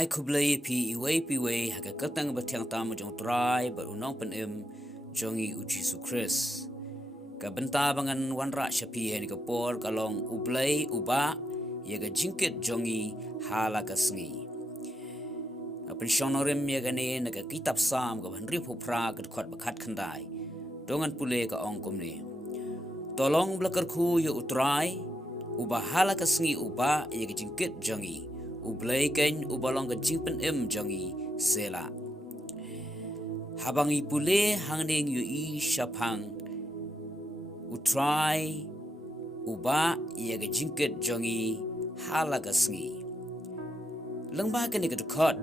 ai kublai pi iwei haka katang batiang tamu jong try but unong penem jongi u Jesus Christ. Ka benta bangan wanra syapi ni kapor kalong u Blei uba ya ga jingkit jongi hala ka sngi. Apen shonorim ya ga ne na ka kitab sam ka ban rip pra ka khot bakat khandai. Dongan pule ka ong kumni. Tolong blakar khu ya utrai uba hala ka sngi uba ya ga jingkit jongi. U Blei kain ubalong ka jingpen jongi sela. Habangi pule hangding yu I syapang utrai uba ya ga jingkit jongi hala ka sngi. Lyngba ka ni ka dukot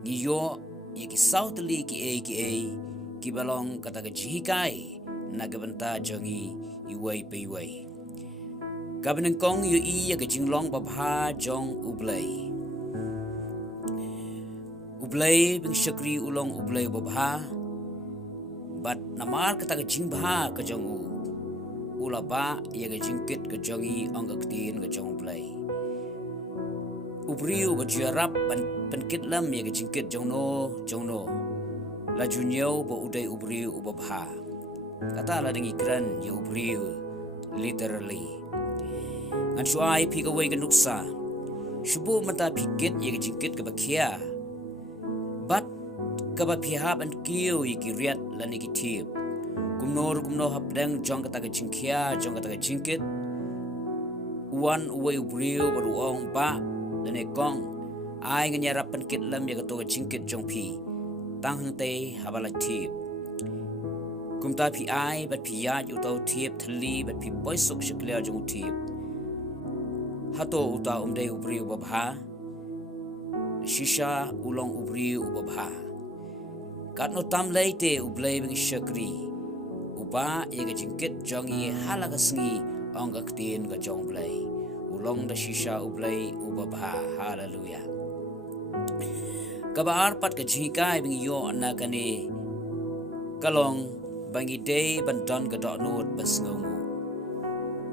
ngiyo ya ki sautli ki ki balong kata ka jinghikai na ka benta jongi iwei. Kabeneng kong yu I ya ka jinglong babha jong u Blei. U Blei bing syakri ulong u Blei babha bat namar kata ka jingbha ka jong u. Ulaba ya ka jingkit ka jongi ong ka ktin ka jong Blei. Ubriu ba jarap ban penkit lam ya ka jingkit jong no. La junyo ba udai ubriu babha. Kata la ding ikran ya ubriu literally. An shuai pi ka wei ka nuksa. Shubu mata pikit ya ka jingkit ka bakia. Bat ka ba pihap an kiyo ya ki riat lani ki tip. Kumno hapdang jong kata ka jingkia jong kata ka jingkit. Uwan uwei ubriu baruong ba lani kong. Ai nganyarap penkit lam ya ka to ka jingkit jong pi. Tang hang te habala tip. Kumta pi ai bat pi yat utau tip thali bat pi poisok shiklia jong tip. Hato uta umdei ubri ubabha shisha ulong ubri ubabha kat no tam leite ublei bing syakri uba ye ga jingkit jongi hala ka sngi ong ka ktin ka jong Blei ulong da shisha ublei ubabha haleluya kabar pat ka jinghikai bing yo na kane kalong bangi dei banton ka dot not basngomu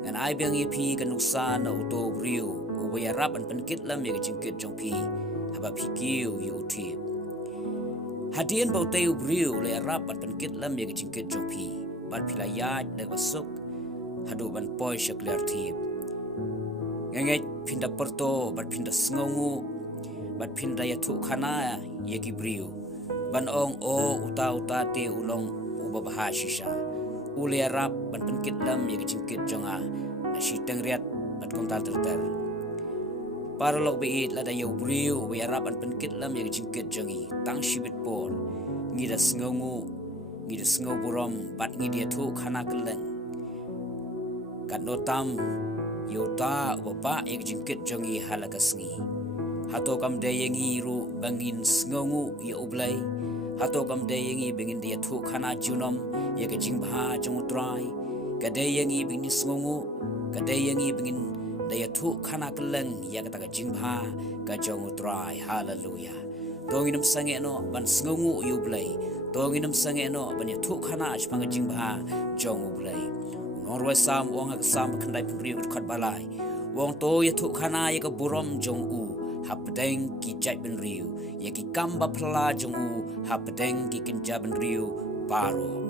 and I bang pi ka nuksa na uto briu ubaya rap an penkit lam ya jingkit jong pi haba pikiu yu tip hadien bau te briu le rap an penkit lam ya jingkit jong pi bat pilayat le basuk hadu ban poi shakler tip ngai pinda porto bat pinda sngongu bat pinda ya thu khana ya ki briu ban ong o uta te ulong ubabha shisha ule rap ban penkit lam ya jingkit jonga si tengriat bat kontal terter paralok be Lada U Blei we rap ban penkit lam ya jingkit jongi tang shibit pol ngida sngo burom bat ngidia thu khana keleng kan notam yota bapa ya jingkit jongi halaka sngi hato kam de yengi ru bangin sngongu ya U Blei hato kam de yengi bingin dia thu khana junom ya ka jingbha jong utrai ka de yengi bingin sngongu ka de yengi bingin dia thu khana keleng ya ka jingbha ka jong utrai haleluya donginam sange no ban sngongu U Blei donginam sange no ban ya thu khana chpang jingbha jong U Blei norway sam wong ha sam khandai puri khat balai wong to ya thu khana ya ka burom jong u hapdeng ki jai ben riu ya ki kamba phla jong u hapdeng ki kinja ben riu paro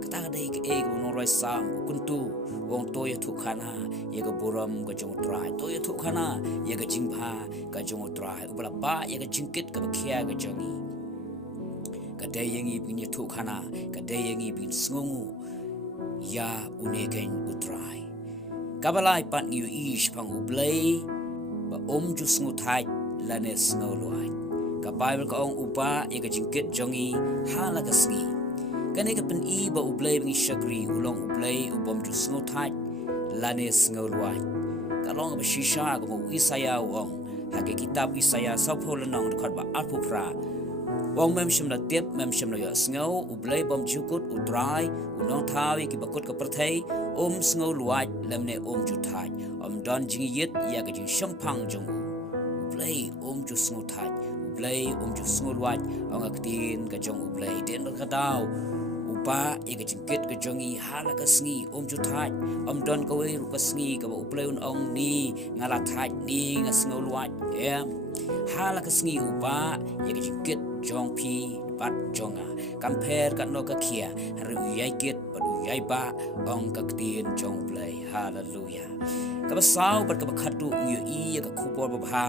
kata dai ke norway sam kuntu wong to ya thu khana ya ka burom ka jong trai to ya thu khana ya ka jingbha ka jong trai ubala ba ya ka jingkit ka bakhia ka jongi ka dai yangi bin ya thu khana ka dai yangi bin sngongu ya unegen utrai kabalai pat yu ish pang U Blei ba ju snguthai lane snoluai ka bible ka ong upa ya ka jingkit jongi hala ka sngi kane ka pen I ba U Blei bing syakri ulong U Blei ubom ju snguthai lane snoluai ka long ba shisha ka mo Isaya ong ha ke kitab Isaya sapol nong dekat ba alpupra wong mem shim na tip mem shim na ya sngo U Blei bom jukut utrai unong thawi ki bakut ka perthai sngo luat lamne ju thai don jingiet ya ka jing shampang jong U Blei ju sngo thai U Blei ju sngo luat ong aktin ka jong U Blei den ka dau U upa ye ka jingkit ka jongi hala ka sngi ju thai don ka we ru ka sngi ka u Blei un ong ni ngala thai ni nga sngo luat hala ka sngi upa ye ka jingkit jong pi pat jonga compare ka no ka kia ru yai kit pa du yai ba ong ka tin jong Blei hallelujah ka basau pat ka khatu yu I ka khupor ba bha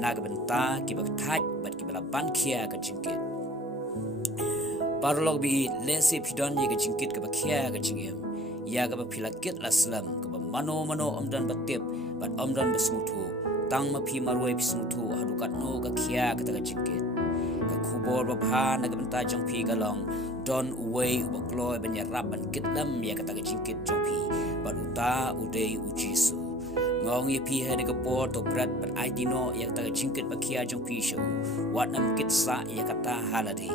na ka benta ki ba thai bat ki bala ban kia ka jingkit paralok bi lesi pidon ye ka jingkit ka ba kia ka jingem ya ka ba philakit la slam ka ba mano omdan ba tip bat omdan ba smutu tang ma phi marwai smutu harukat no ka kia ka ta ka jingkit ka khubor ba bha na ka benta jong phi ka long don uwei ba kloi ban ya rap ban kit lam ya ka ta ka jingkit jong phi bat uta udei u Jisu ngong ye pi he ka por to brat but I dino ya ta ka jingkit ba kia jong phi show wat nam kit sa ya ka ta haladi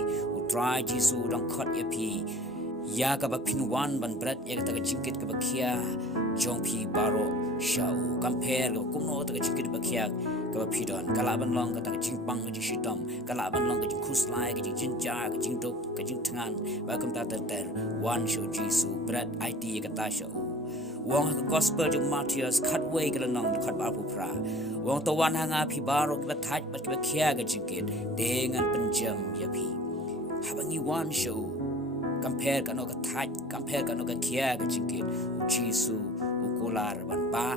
try Jisu dong khot ye pi ya ka ba pinwan ban brat ya ka ta jingkit ka ba kia jong pi baro shau compare ko kumno ta jingkit ba kia ka ba pidon kala ban long ka ta jingpang ka jishitom kala ban long ka jing khuslai ka jing jar ka jing dok ka jing tngan ba kam ta ter one show Jisu brat IT ka ta show wong ka gospel jong Matthias khat way ka nong khat ba pu pra wong to wan hanga pi baro ka thaj ba ka kia ka jingkit dengan penjam ya pi habangi one show compare ka no ka thaj compare ka no ka kia ka jingkit Jisu ukolar ban ba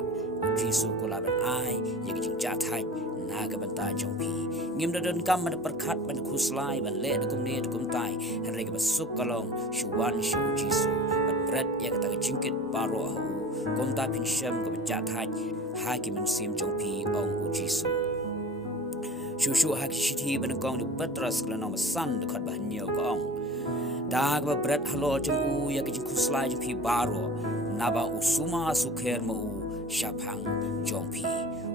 Jisu ukolar ban ai ye ka jing ja thaj na ka ban ta jong pi ngim da don kam ban perkhat ban khuslai ban le da kum ne da kum tai han re ka ba suk kalong shu one show Jisu bat bread ye ka ta ka jingkit paro hu kom ta pin sham ka ba ja thaj ha ki man sim jong pi ong Jisu Shushu hakishiti ban kong du patras kala nama san du khat bah nyo kong da ba bret halo jong u ya ki khuslai jong pi baro naba usuma sukher ma u shaphang jong pi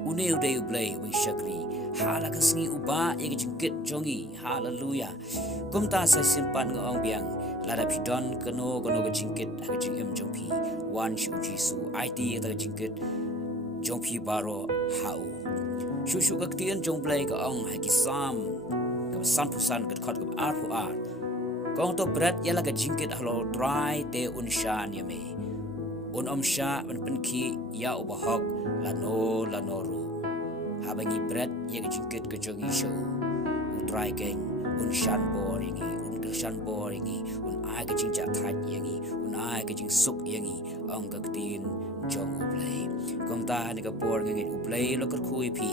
une u Blei wi shakri hala ka sngi uba ya ki jingkit jongi hallelujah kumta sa simpan ngong biang lada pidon kano ka jingkit ka jingem jong pi one shu Jisu IT ta jingkit jong pi baro hau Shushu ka tian jong Blei ka ong hai ki sam ka san pusan ka khot ka ar pu ar kong to brat yala ka jingkit halo dry te un shan yame un sha un penki ya ubahog lano ru habangi brat ya ka jingkit ka jongi show u dry geng un shan boringi un shan boringi un ai ka jingja that yangi un ai ka jing suk yangi ong ka tin jong u Blei kom ta ni ka por ngi u Blei lo kyrkhu pi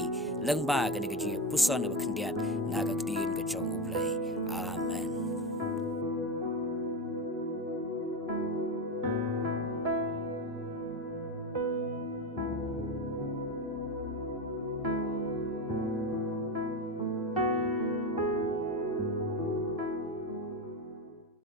lyngba ka ni ka ji puson ba khndiat na ka tin ka jong u Blei